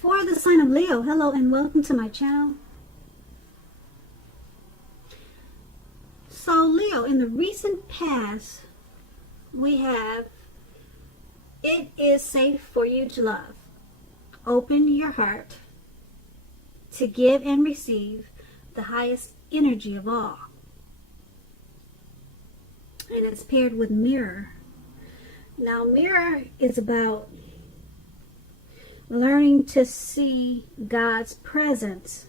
For the sign of Leo, hello and welcome to my channel. So Leo, in the recent past, we have, it is safe for you to love. Open your heart to give and receive the highest energy of all. And it's paired with mirror. Now mirror is about learning to see God's presence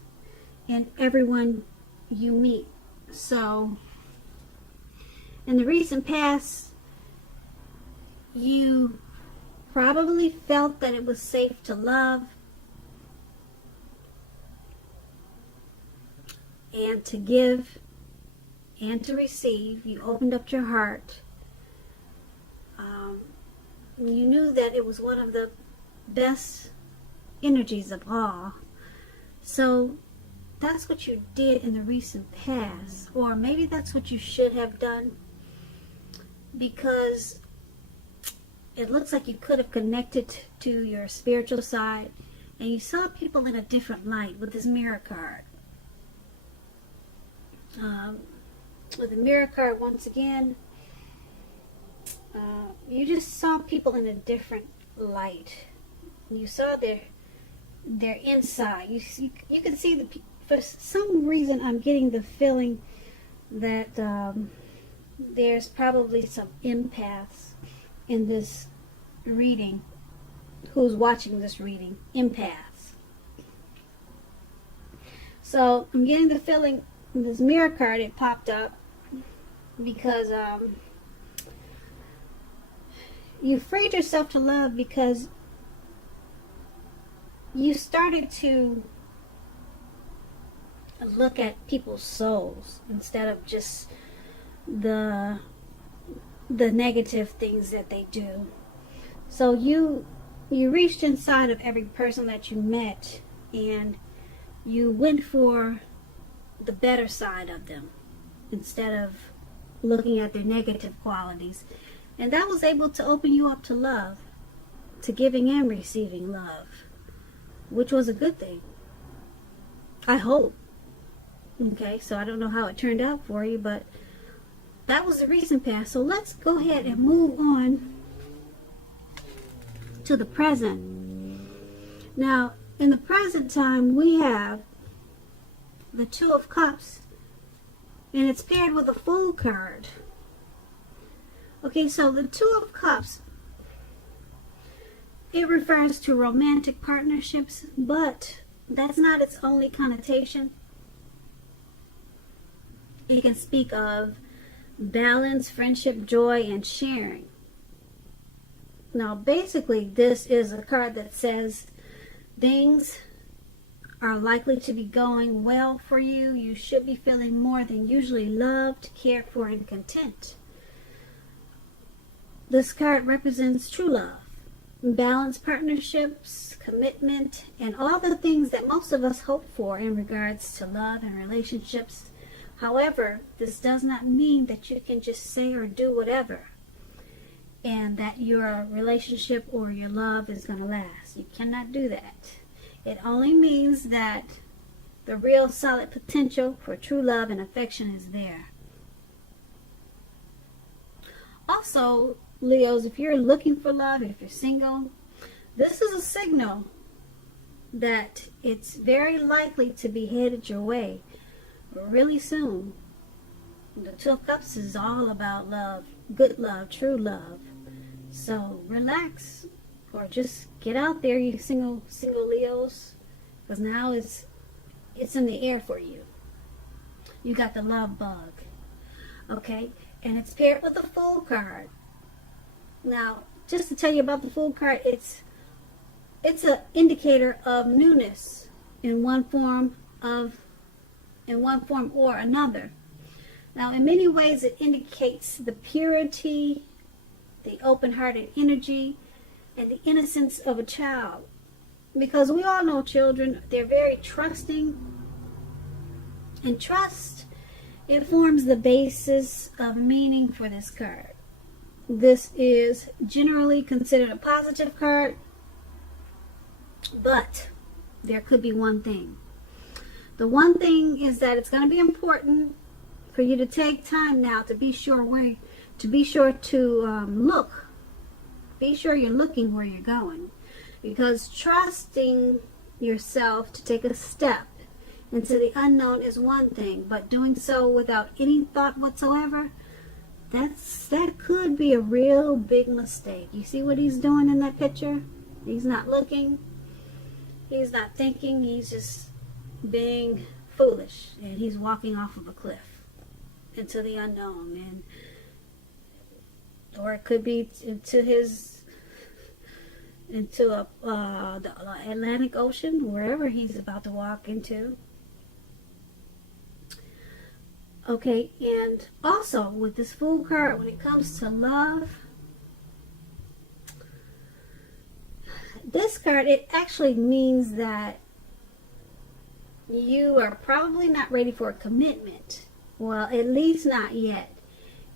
in everyone you meet. So in the recent past, you probably felt that it was safe to love and to give and to receive. You opened up your heart. You knew that it was one of the best energies of all. So that's what you did in the recent past, or maybe that's what you should have done, because it looks like you could have connected to your spiritual side and you saw people in a different light with this mirror card. With the mirror card, once again, you just saw people in a different light. You saw their inside. You can see for some reason I'm getting the feeling that there's probably some empaths in this reading who's watching this reading. Empaths. So I'm getting the feeling this mirror card, it popped up because you freed yourself to love because you started to look at people's souls instead of just the negative things that they do. So you reached inside of every person that you met and you went for the better side of them instead of looking at their negative qualities. And that was able to open you up to love, to giving and receiving love, which was a good thing. I hope. Okay, so I don't know how it turned out for you, but that was the recent past. So let's go ahead and move on to the present. Now, in the present time, we have the Two of Cups, and it's paired with a Fool card. Okay, so the Two of Cups, it refers to romantic partnerships, but that's not its only connotation. It can speak of balance, friendship, joy, and sharing. Now, basically, this is a card that says things are likely to be going well for you. You should be feeling more than usually loved, cared for, and content. This card represents true love, balanced partnerships, commitment, and all the things that most of us hope for in regards to love and relationships. However, this does not mean that you can just say or do whatever and that your relationship or your love is going to last. You cannot do that. It only means that the real solid potential for true love and affection is there. Also, Leos, if you're looking for love, if you're single, this is a signal that it's very likely to be headed your way really soon. The Two of Cups is all about love, good love, true love. So relax, or just get out there, you single Leos, because now it's in the air for you. You got the love bug, okay? And it's paired with the Fool card. Now, just to tell you about the Fool card, it's an indicator of newness in one form or another. Now, in many ways, it indicates the purity, the open-hearted energy, and the innocence of a child. Because we all know children, they're very trusting. And trust, it forms the basis of meaning for this card. This is generally considered a positive card, but there could be one thing. The one thing is that it's going to be important for you to take time now to be sure to look. Be sure you're looking where you're going, because trusting yourself to take a step into the unknown is one thing, but doing so without any thought whatsoever, that could be a real big mistake. You see what he's doing in that picture? He's not looking, he's not thinking, he's just being foolish, and he's walking off of a cliff into the unknown, and or it could be into the Atlantic Ocean, wherever he's about to walk into. Okay, and also with this Fool card, when it comes to love, this card, it actually means that you are probably not ready for a commitment. Well, at least not yet.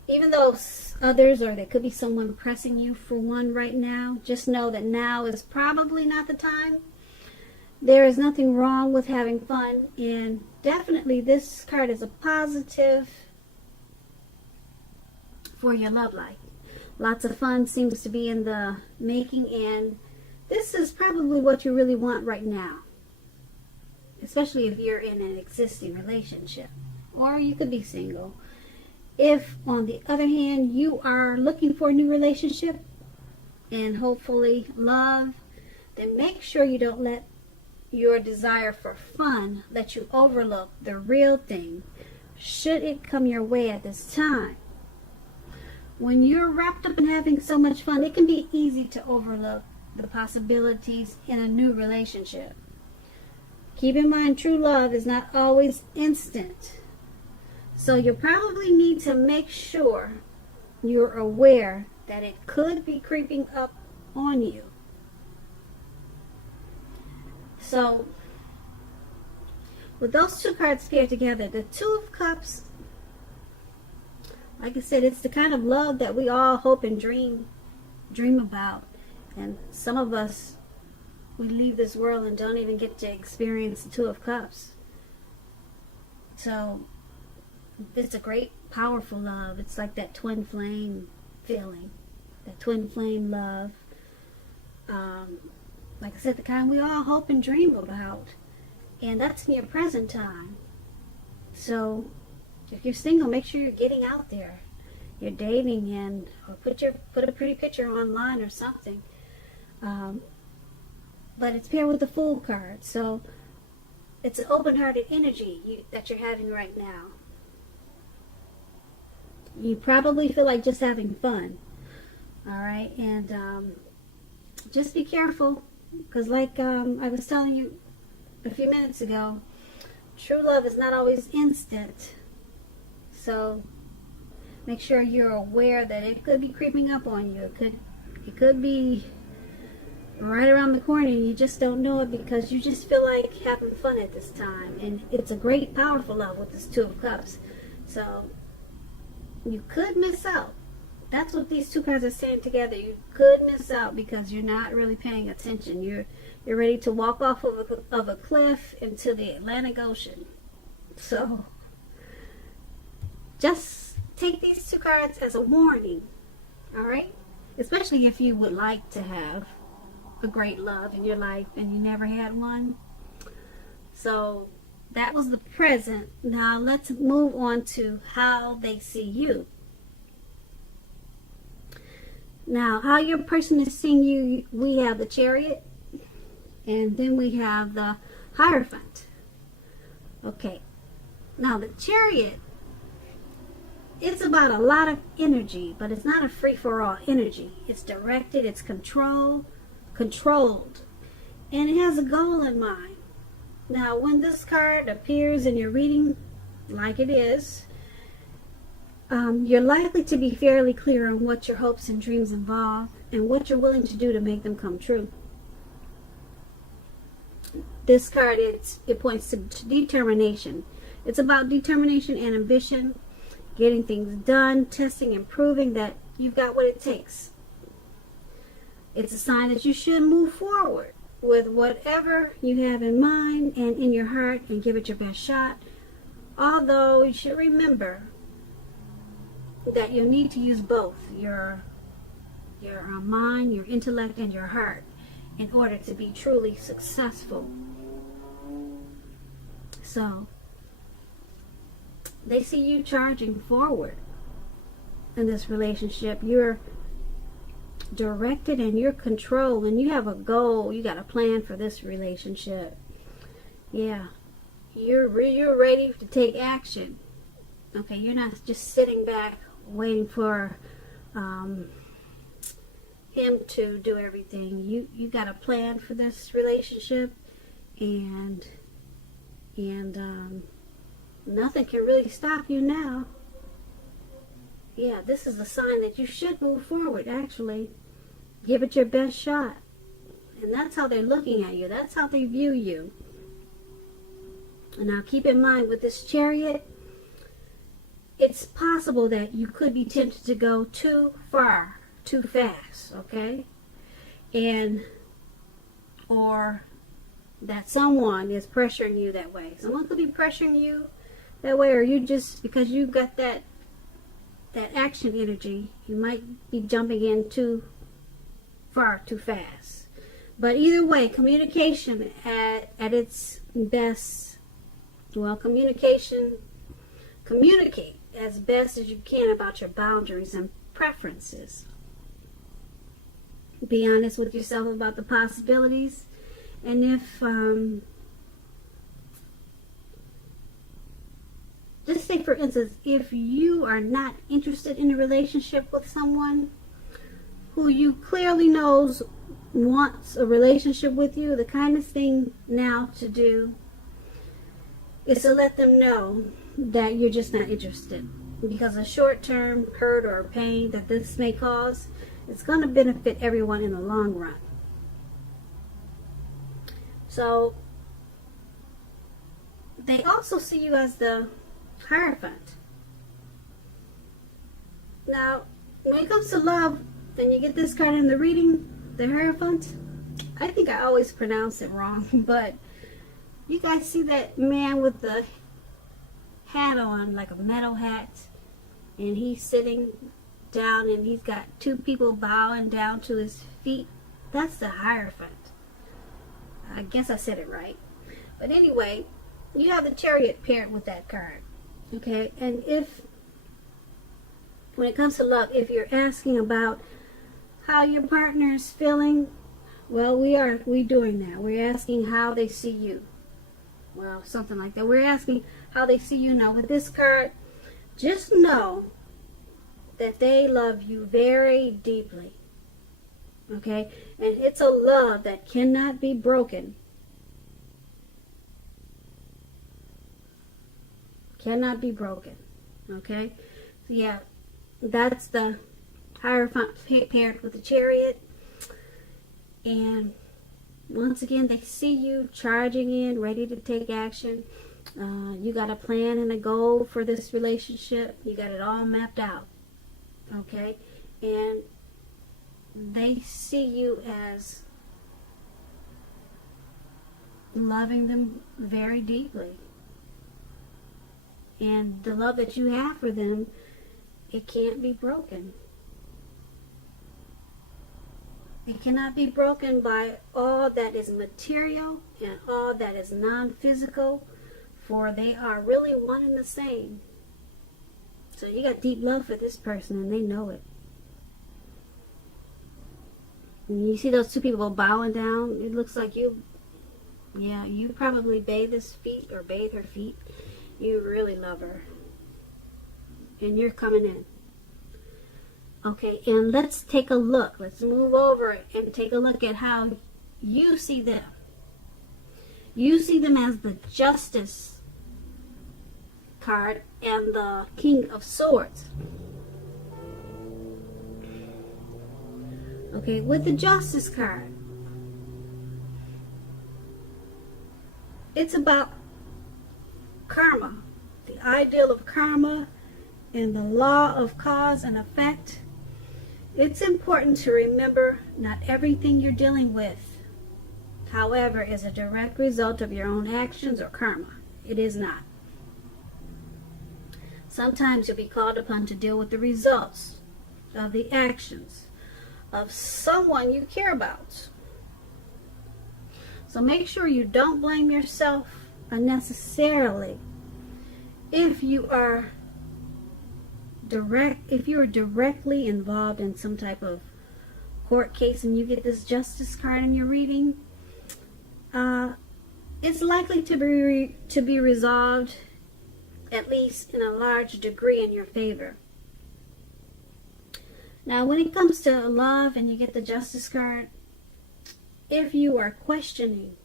Even though others, or there could be someone pressing you for one right now, just know that now is probably not the time. There is nothing wrong with having fun, and definitely this card is a positive for your love life. Lots of fun seems to be in the making, and this is probably what you really want right now, especially if you're in an existing relationship, or you could be single. If, on the other hand, you are looking for a new relationship and hopefully love, then make sure you don't let your desire for fun let you overlook the real thing, should it come your way at this time. When you're wrapped up in having so much fun, it can be easy to overlook the possibilities in a new relationship. Keep in mind, true love is not always instant. So you'll probably need to make sure you're aware that it could be creeping up on you. So, with those two cards paired together, the Two of Cups, like I said, it's the kind of love that we all hope and dream about. And some of us, we leave this world and don't even get to experience the Two of Cups. So, it's a great, powerful love. It's like that twin flame feeling, that twin flame love. Like I said, the kind we all hope and dream about. And that's in your present time. So, if you're single, make sure you're getting out there. You're dating, and or put a pretty picture online or something. But it's paired with the Fool card. So, it's an open-hearted energy that you're having right now. You probably feel like just having fun. Alright, and just be careful, because like I was telling you a few minutes ago, true love is not always instant. So make sure you're aware that it could be creeping up on you. It could be right around the corner, and you just don't know it because you just feel like having fun at this time. And it's a great, powerful love with this Two of Cups. So you could miss out. That's what these two cards are saying together. You could miss out because you're not really paying attention. You're ready to walk off of a cliff into the Atlantic Ocean. So just take these two cards as a warning. Alright? Especially if you would like to have a great love in your life and you never had one. So that was the present. Now let's move on to how they see you. Now, how your person is seeing you, we have the Chariot, and then we have the Hierophant. Okay. Now, the Chariot, it's about a lot of energy, but it's not a free-for-all energy. It's directed, it's controlled, and it has a goal in mind. Now, when this card appears in your reading, like it is, you're likely to be fairly clear on what your hopes and dreams involve and what you're willing to do to make them come true. This card, it points to determination. It's about determination and ambition, getting things done, testing and proving that you've got what it takes. It's a sign that you should move forward with whatever you have in mind and in your heart and give it your best shot. Although you should remember that you'll need to use both your mind, your intellect, and your heart in order to be truly successful. So they see you charging forward in this relationship. You're directed and you're controlled, and you have a goal. You got a plan for this relationship. Yeah, you're ready to take action. Okay, you're not just sitting back waiting for him to do everything. You got a plan for this relationship, and nothing can really stop you now. Yeah, this is a sign that you should move forward, actually. Give it your best shot. And that's how they're looking at you. That's how they view you. And now keep in mind, with this Chariot, it's possible that you could be tempted to go too far, too fast, okay? Or that someone is pressuring you that way. Someone could be pressuring you that way, or you just, because you've got that action energy, you might be jumping in too far, too fast. But either way, communication at its best. Well, communicate as best as you can about your boundaries and preferences. Be honest with yourself about the possibilities. And if just say, for instance, if you are not interested in a relationship with someone who you clearly knows wants a relationship with you, the kindest thing now to do is to let them know that you're just not interested. Because the short-term hurt or pain that this may cause, it's going to benefit everyone in the long run. So they also see you as the Hierophant. Now, when it comes to love, and you get this card in the reading, the Hierophant, I think I always pronounce it wrong, but you guys see that man with the hat on, like a metal hat, and he's sitting down and he's got two people bowing down to his feet? That's the Hierophant. I guess I said it right. But anyway, you have the Chariot paired with that card. Okay, and when it comes to love, if you're asking about how your partner is feeling, well, we doing that. We're asking how they see you. Well, something like that. We're asking how they see you now. With this card, just know that they love you very deeply. Okay, and it's a love that cannot be broken. Cannot be broken. Okay, so yeah, that's the Hierophant paired with the Chariot. And once again, they see you charging in, ready to take action. You got a plan and a goal for this relationship. You got it all mapped out. Okay, and they see you as loving them very deeply. And the love that you have for them, it can't be broken. It cannot be broken by all that is material and all that is non-physical, for they are really one and the same. So you got deep love for this person, and they know it. And you see those two people bowing down, it looks like you probably bathe his feet or bathe her feet. You really love her. And you're coming in. Okay, and let's take a look. Let's move over and take a look at how you see them. You see them as the Justice card and the King of Swords. Okay, with the Justice card, it's about karma, the ideal of karma and the law of cause and effect. It's important to remember not everything you're dealing with however, is a direct result of your own actions or karma. It is not. Sometimes you'll be called upon to deal with the results of the actions of someone you care about. So make sure you don't blame yourself unnecessarily if you are directly involved in some type of court case and you get this justice card in your reading. It's likely to be resolved, at least in a large degree, in your favor. Now, when it comes to love and you get the justice card, if you are questioning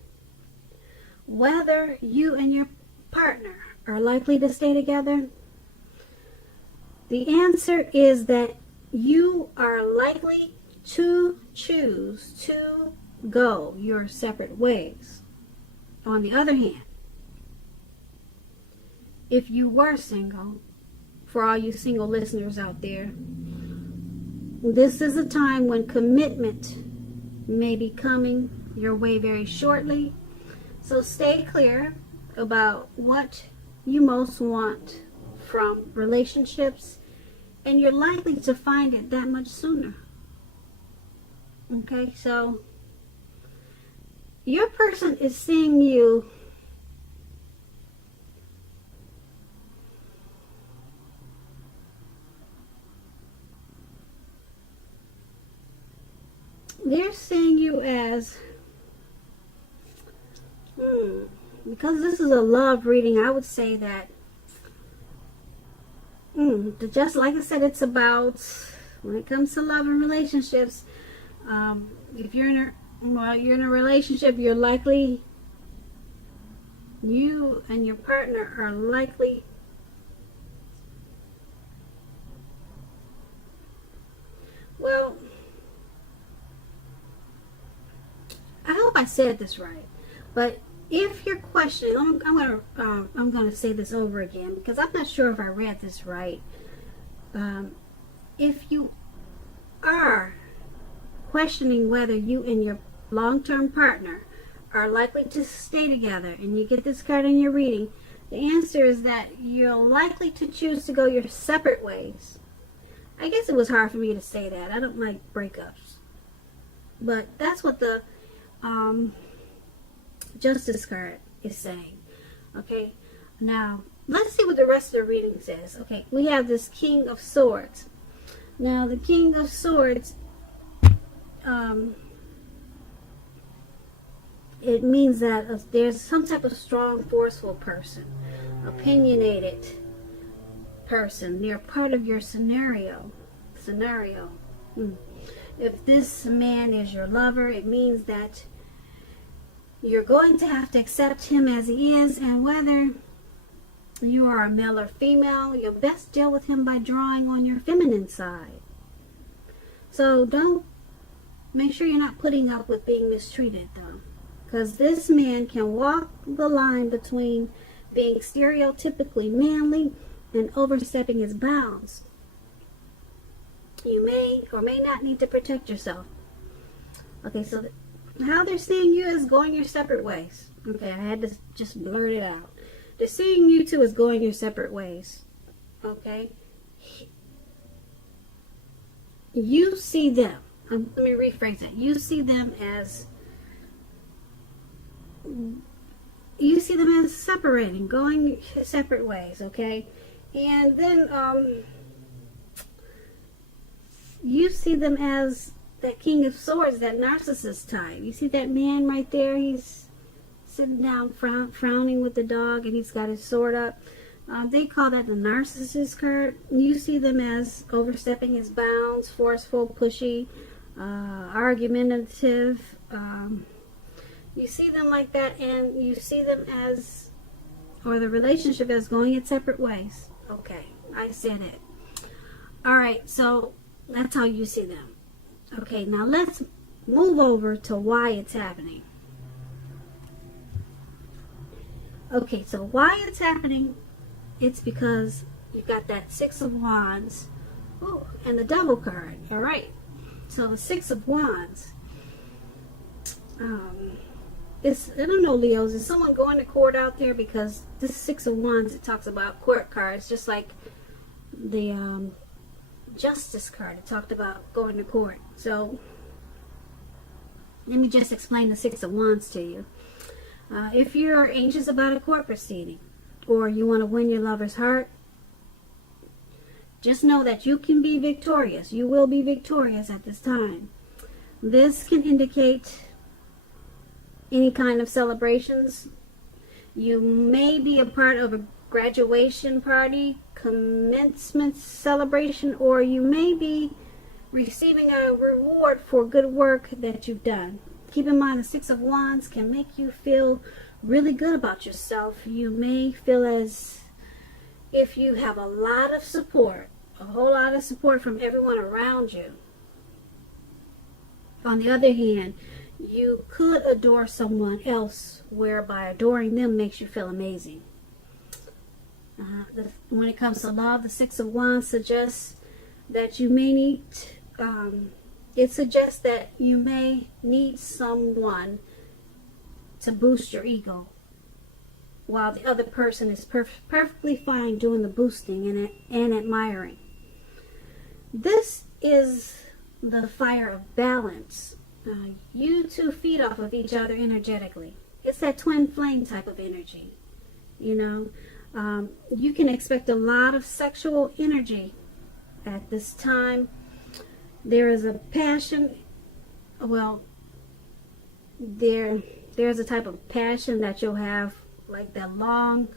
whether you and your partner are likely to stay together, the answer is that you are likely to choose to go your separate ways. On the other hand, if you were single, for all you single listeners out there, this is a time when commitment may be coming your way very shortly. So stay clear about what you most want from relationships, and you're likely to find it that much sooner. Okay, so your person is seeing you they're seeing you as because this is a love reading, I would say that just like I said, it's about, when it comes to love and relationships, if you're in a relationship, you're likely, you and your partner are likely I hope I said this right, but if you're questioning, I'm going to say this over again because I'm not sure if I read this right. If you are questioning whether you and your long-term partner are likely to stay together, and you get this card in your reading, the answer is that you're likely to choose to go your separate ways. I guess it was hard for me to say that. I don't like breakups, but that's what the Justice card is saying. Okay, now let's see what the rest of the reading says. Okay, we have this King of Swords. Now the King of Swords, it means that there's some type of strong, forceful person, opinionated person. They're part of your scenario. If this man is your lover, it means that you're going to have to accept him as he is, and whether you are a male or female, you'll best deal with him by drawing on your feminine side. So make sure you're not putting up with being mistreated, though, because this man can walk the line between being stereotypically manly and overstepping his bounds. You may or may not need to protect yourself. Okay, so how they're seeing you is going your separate ways. Okay, I had to just blurt it out. They're seeing you two as going your separate ways. Okay? You see them. Let me rephrase that. You see them as separating, going separate ways, okay? And then you see them as that King of Swords, that narcissist type. You see that man right there? He's sitting down, frowning with the dog, and he's got his sword up. They call that the narcissist card. You see them as overstepping his bounds, forceful, pushy, argumentative. You see them like that, and you see them as, or the relationship as going its separate ways. Okay, I said it. Alright, so that's how you see them. Okay, now let's move over to why it's happening. Okay, so why it's happening, it's because you got that Six of Wands and the Devil card. Alright, so the Six of Wands, I don't know, Leos, is someone going to court out there? Because this Six of Wands, it talks about court cards, just like the Justice card. It talked about going to court. So let me just explain the Six of Wands to you. If you're anxious about a court proceeding, or you want to win your lover's heart, just know that you can be victorious. You will be victorious at this time. This can indicate any kind of celebrations. You may be a part of a graduation party, commencement celebration, or you may be receiving a reward for good work that you've done. Keep in mind, the Six of Wands can make you feel really good about yourself. You may feel as if you have a lot of support, a whole lot of support from everyone around you. On the other hand, you could adore someone else, whereby adoring them makes you feel amazing. When it comes to love, the Six of Wands suggests that you may need, it suggests that you may need someone to boost your ego, while the other person is perfectly fine doing the boosting and admiring. This is the fire of balance. You two feed off of each other energetically. It's that twin flame type of energy. You know, you can expect a lot of sexual energy at this time. There is a passion. Well, there's a type of passion that you'll have, like that long,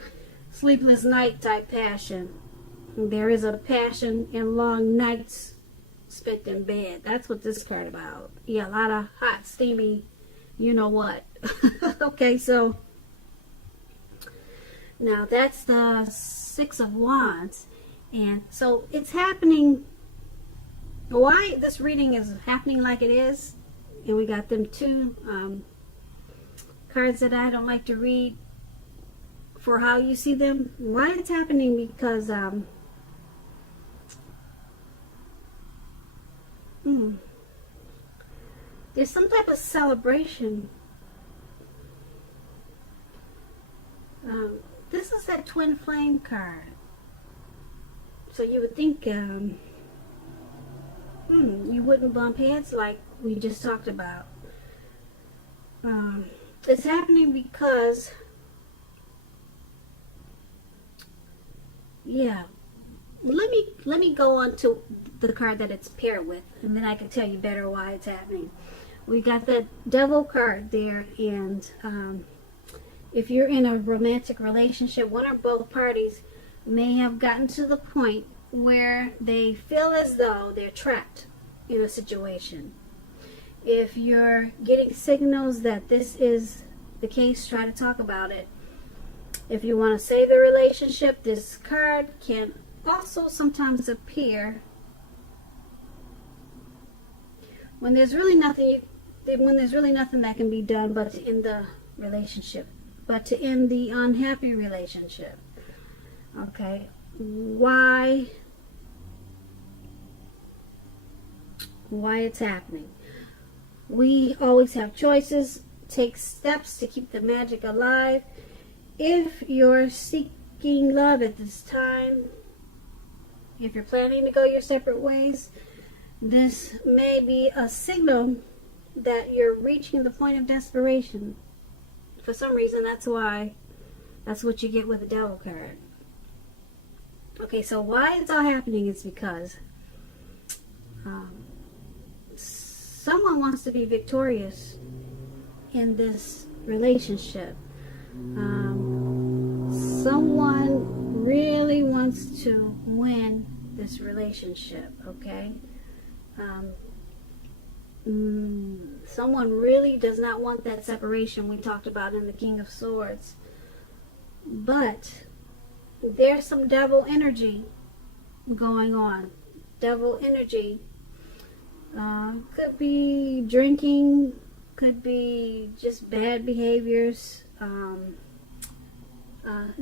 sleepless night type passion. There is a passion in long nights spent in bed. That's what this card about. Yeah, a lot of hot, steamy, you know what. Okay, so now that's the Six of Wands. And so it's happening. Why this reading is happening like it is, and we got them two cards that I don't like to read for how you see them. Why it's happening? Because there's some type of celebration. This is that twin flame card. So you would think you wouldn't bump heads like we just talked about. It's happening because, yeah. Let me go on to the card that it's paired with, and then I can tell you better why it's happening. We got the Devil card there, and if you're in a romantic relationship, one or both parties may have gotten to the point where they feel as though they're trapped in a situation. If you're getting signals that this is the case, try to talk about it. If you want to save the relationship, this card can also sometimes appear when there's really nothing that can be done but to end the relationship, but to end the unhappy relationship. Okay, why it's happening? We always have choices. Take steps to keep the magic alive. If you're seeking love at this time, if you're planning to go your separate ways, this may be a signal that you're reaching the point of desperation. For some reason, that's what you get with the Devil card. Okay, so why it's all happening is because someone wants to be victorious in this relationship. Someone really wants to win this relationship, okay? Someone really does not want that separation we talked about in the King of Swords. But there's some devil energy going on. Devil energy could be drinking, could be just bad behaviors,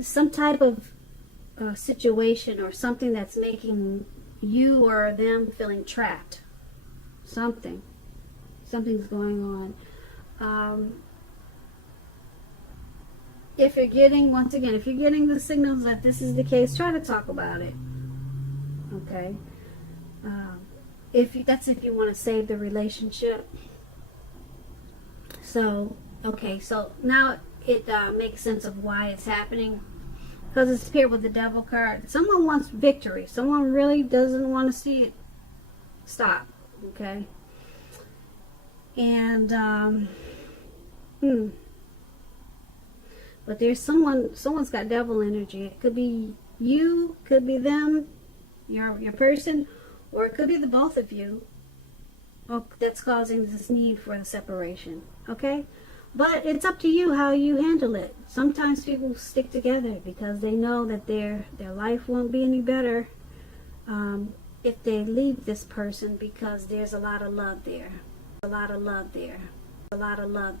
some type of situation or something that's making you or them feeling trapped. Something's going on. if you're getting, once again, if you're getting the signals that this is the case, try to talk about it. Okay? If you want to save the relationship. So, okay, so now it makes sense of why it's happening. Because it's paired with the devil card. Someone wants victory. Someone really doesn't want to see it stop. Okay? And, but there's someone's got devil energy. It could be you, could be them, your person, or it could be the both of you that's causing this need for the separation. Okay? But it's up to you how you handle it. Sometimes people stick together because they know that their life won't be any better if they leave this person, because there's a lot of love there. A lot of love there. A lot of love there.